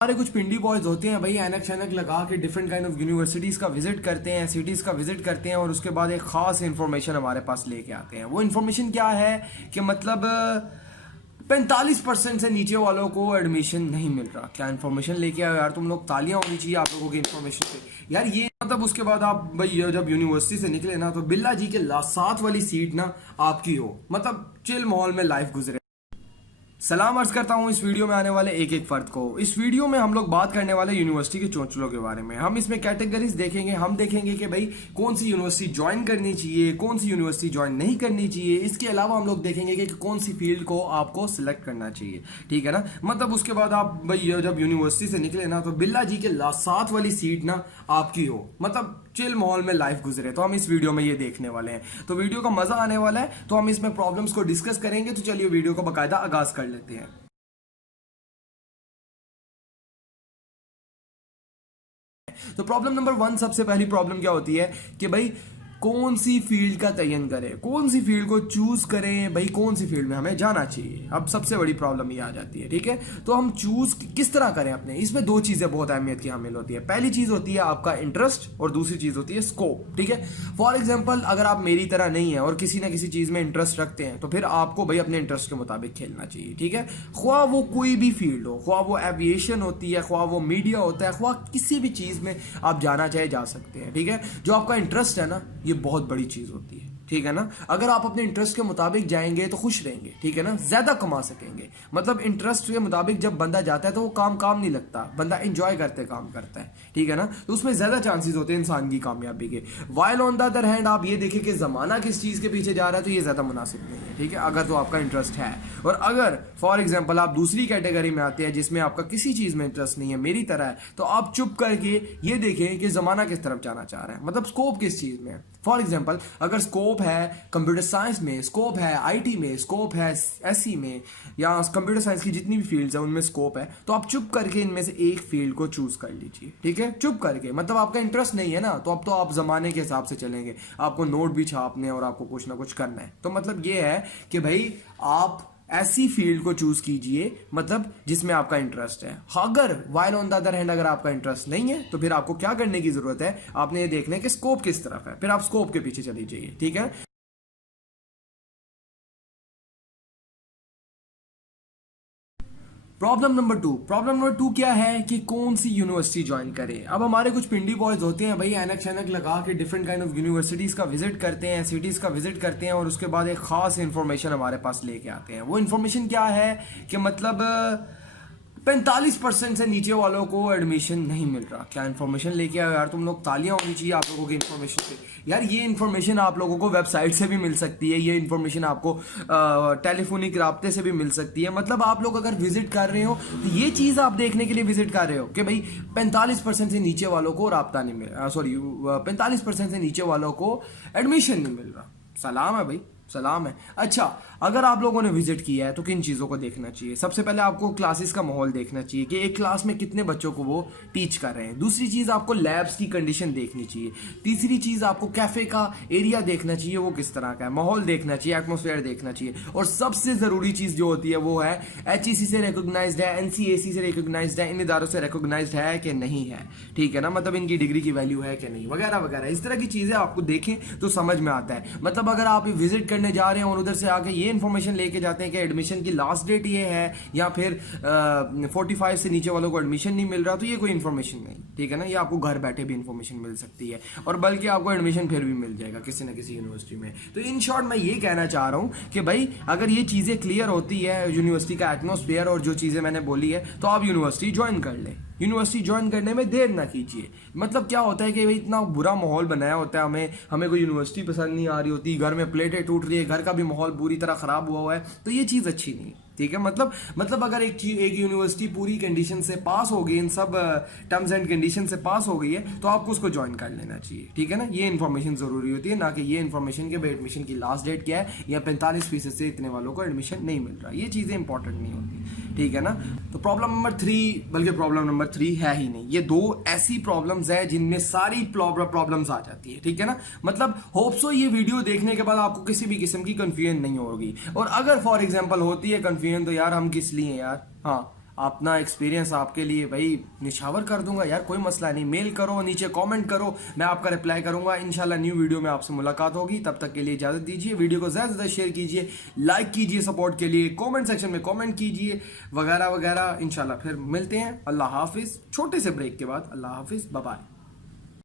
हमारे कुछ पिंडी बॉयज होते हैं भाई, ऐनक शैनक लगा के डिफरेंट काइंड ऑफ यूनिवर्सिटीज़ का विजिट करते हैं, सिटीज़ का विजिट करते हैं और उसके बाद एक ख़ास इन्फॉर्मेशन हमारे पास लेके आते हैं। वो इन्फॉर्मेशन क्या है कि मतलब 45% से नीचे वालों को एडमिशन नहीं मिल रहा। क्या इन्फॉर्मेशन लेके आए यार, तुम लोग तालियां होनी चाहिए आप लोगों की इन्फॉर्मेशन पे यार। ये मतलब उसके बाद आप भाई जब यूनिवर्सिटी से निकले ना तो बिल्ला जी के साथ वाली सीट ना आपकी हो, मतलब चिल माहौल में लाइफ गुजरे। सलाम अर्ज करता हूं इस वीडियो में आने वाले एक एक फर्द को। इस वीडियो में हम लोग बात करने वाले यूनिवर्सिटी के चोंचलों के बारे में। हम इसमें कैटेगरीज देखेंगे। हम देखेंगे कि भाई कौन सी यूनिवर्सिटी ज्वाइन करनी चाहिए, कौन सी यूनिवर्सिटी ज्वाइन नहीं करनी चाहिए। इसके अलावा हम लोग देखेंगे कि कौन सी फील्ड को आपको सिलेक्ट करना चाहिए, ठीक है ना। मतलब उसके बाद आप भाई जब यूनिवर्सिटी से निकले ना तो बिल्ला जी के साथ वाली सीट ना आपकी हो, मतलब चिल माहौल में लाइफ गुजरे। तो हम इस वीडियो में ये देखने वाले हैं, तो वीडियो का मजा आने वाला है। तो हम इसमें प्रॉब्लम्स को डिस्कस करेंगे। तो चलिए वीडियो को बाकायदा आगाज कर लेते हैं। तो प्रॉब्लम नंबर 1, सबसे पहली प्रॉब्लम क्या होती है कि भाई कौन सी फील्ड का चयन करें, कौन सी फील्ड को चूज करें, भाई कौन सी फील्ड में हमें जाना चाहिए। अब सबसे बड़ी प्रॉब्लम ये आ जाती है, ठीक है। तो हम चूज किस तरह करें अपने, इसमें दो चीजें बहुत अहमियत की हामिल होती है। पहली चीज होती है आपका इंटरेस्ट और दूसरी चीज होती है स्कोप, ठीक है। फॉर एग्जाम्पल अगर आप मेरी तरह नहीं है और किसी ना किसी चीज में इंटरेस्ट रखते हैं तो फिर आपको भाई अपने इंटरेस्ट के मुताबिक खेलना चाहिए, ठीक है। ख्वाह वो कोई भी फील्ड हो, ख्वाह वो एविएशन होती है, ख्वाह वो मीडिया होता है, ख्वाह किसी भी चीज में आप जाना चाहे जा सकते हैं, ठीक है। जो आपका इंटरेस्ट है ना, ये बहुत बड़ी चीज होती है, ठीक है ना। अगर आप अपने इंटरेस्ट के मुताबिक जाएंगे तो खुश रहेंगे, ठीक है ना, ज्यादा कमा सकेंगे। मतलब इंटरेस्ट के मुताबिक जब बंदा जाता है तो वो काम नहीं लगता, बंदा एंजॉय करते काम करता है, ठीक है ना। तो उसमें ज्यादा चांसेस होते हैं इंसान की कामयाबी के। While on the other hand आप ये देखें कि जमाना किस चीज के पीछे जा रहा है तो ये ज्यादा मुनासिब नहीं है, ठीक है, अगर तो आपका इंटरेस्ट है। और अगर फॉर एग्जाम्पल आप दूसरी कैटेगरी में आते हैं जिसमें आपका किसी चीज में इंटरेस्ट नहीं है, मेरी तरह है, तो आप चुप करके ये देखें कि जमाना किस तरफ जाना चाह रहा है, मतलब स्कोप किस चीज में है। फॉर एग्जाम्पल अगर स्कोप है कंप्यूटर साइंस में, स्कोप है आईटी में, स्कोप है एसई में, या कंप्यूटर साइंस की जितनी भी फील्ड्स है उनमें स्कोप है, तो आप चुप करके इनमें से एक फील्ड को चूज कर लीजिए, ठीक है, चुप करके। मतलब आपका इंटरेस्ट नहीं है ना, तो अब तो आप जमाने के हिसाब से चलेंगे, आपको नोट भी छापने और आपको कुछ ना कुछ करना है। तो मतलब ये है कि भाई आप ऐसी फील्ड को चूज कीजिए मतलब जिसमें आपका इंटरेस्ट है। अगर while on the other hand अगर आपका इंटरेस्ट नहीं है तो फिर आपको क्या करने की जरूरत है, आपने ये देखना है कि स्कोप किस तरफ है, फिर आप स्कोप के पीछे चली जाइए, ठीक है। प्रॉब्लम नंबर 2 क्या है कि कौन सी यूनिवर्सिटी ज्वाइन करें। अब हमारे कुछ पिंडी बॉयज होते हैं भाई, ऐनक शैनक लगा के डिफरेंट काइंड ऑफ यूनिवर्सिटीज़ का विजिट करते हैं, सिटीज़ का विजिट करते हैं और उसके बाद एक ख़ास इन्फॉर्मेशन हमारे पास लेके आते हैं। वो इन्फॉर्मेशन क्या है कि मतलब 45% से नीचे वालों को एडमिशन नहीं मिल रहा। क्या इन्फॉर्मेशन लेके आए यार, तुम लोग तालियां होनी चाहिए आप लोगों की इन्फॉर्मेशन पे यार। ये इन्फॉर्मेशन आप लोगों को वेबसाइट से भी मिल सकती है, ये इन्फॉर्मेशन आपको टेलीफोनिक राब्ते से भी मिल सकती है। मतलब आप लोग अगर विजिट कर रहे हो तो ये चीज़ आप देखने के लिए विजिट कर रहे हो कि भाई 45% से नीचे वालों को राब्ता नहीं मिल रहा, सॉरी 45% से नीचे वालों को एडमिशन नहीं मिल रहा। सलाम है भाई, सलाम है। अच्छा, अगर आप लोगों ने विजिट किया है तो किन चीज़ों को देखना चाहिए। सबसे पहले आपको क्लासेस का माहौल देखना चाहिए कि एक क्लास में कितने बच्चों को वो टीच कर रहे हैं। दूसरी चीज़ आपको लैब्स की कंडीशन देखनी चाहिए। तीसरी चीज़ आपको कैफ़े का एरिया देखना चाहिए, वो किस तरह का है, माहौल देखना चाहिए, एटमोसफेयर देखना चाहिए। और सबसे ज़रूरी चीज़ जो होती है वो है HEC से रिकोगनाइज्ड है, NCAC से रिकोगनाइज्ड है, इन इदारों से रिकोगनाइज्ड है कि नहीं है, ठीक है ना, मतलब इनकी डिग्री की वैल्यू है कि नहीं, वगैरह वगैरह। इस तरह की चीज़ें आपको देखें तो समझ में आता है। मतलब अगर आप विजिट करने जा रहे हैं और उधर से आके ये इन्फॉर्मेशन लेके जाते हैं कि एडमिशन की लास्ट डेट ये है या फिर 45 से नीचे वालों को एडमिशन नहीं मिल रहा, तो ये कोई इन्फॉर्मेशन नहीं, ठीक है ना। ये आपको घर बैठे भी इन्फॉर्मेशन मिल सकती है और बल्कि आपको एडमिशन फिर भी मिल जाएगा किसी ना किसी यूनिवर्सिटी में। तो इन शॉर्ट मैं ये कहना चाह रहा हूँ कि भाई अगर ये चीज़ें क्लियर होती है, यूनिवर्सिटी का एटमोसफेयर और जो चीज़ें मैंने बोली है, तो आप यूनिवर्सिटी ज्वाइन कर लें। यूनिवर्सिटी ज्वाइन करने में देर ना कीजिए। मतलब क्या होता है कि भाई इतना बुरा माहौल बनाया होता है, हमें कोई यूनिवर्सिटी पसंद नहीं आ रही होती, घर में प्लेटें टूट रही है, घर का भी माहौल बुरी तरह खराब हुआ है, तो ये चीज़ अच्छी नहीं है, ठीक है। मतलब अगर एक यूनिवर्सिटी पूरी कंडीशन से पास हो गई, इन सब टर्म्स एंड कंडीशन से पास हो गई है, तो आपको उसको ज्वाइन कर लेना चाहिए, ठीक है ना। ये इन्फॉर्मेशन जरूरी होती है, ना कि ये इन्फॉर्मेशन के भाई एडमिशन की लास्ट डेट क्या है या 45% से इतने वालों को एडमिशन नहीं मिल रहा। ये चीज़ें इंपॉर्टेंट नहीं होती, ठीक है ना। तो प्रॉब्लम नंबर 3, बल्कि प्रॉब्लम नंबर 3 है ही नहीं, ये 2 ऐसी प्रॉब्लम्स है जिनमें सारी प्रॉब्लम्स आ जाती है, ठीक है ना। मतलब होप सो ये वीडियो देखने के बाद आपको किसी भी किस्म की कंफ्यूजन नहीं होगी, और अगर फॉर एग्जांपल होती है कंफ्यूजन तो यार हम किस लिए यार, हाँ अपना एक्सपीरियंस आपके लिए भाई निछावर कर दूंगा यार, कोई मसला नहीं। मेल करो, नीचे कमेंट करो, मैं आपका रिप्लाई करूंगा। इंशाल्लाह न्यू वीडियो में आपसे मुलाकात होगी, तब तक के लिए इजाजत दीजिए। वीडियो को ज़्यादा से ज़्यादा शेयर कीजिए, लाइक कीजिए सपोर्ट के लिए, कमेंट सेक्शन में कमेंट कीजिए वगैरह वगैरह। इंशाल्लाह फिर मिलते हैं। अल्लाह हाफिज़। छोटे से ब्रेक के बाद अल्लाह हाफिज़, बाय बाय।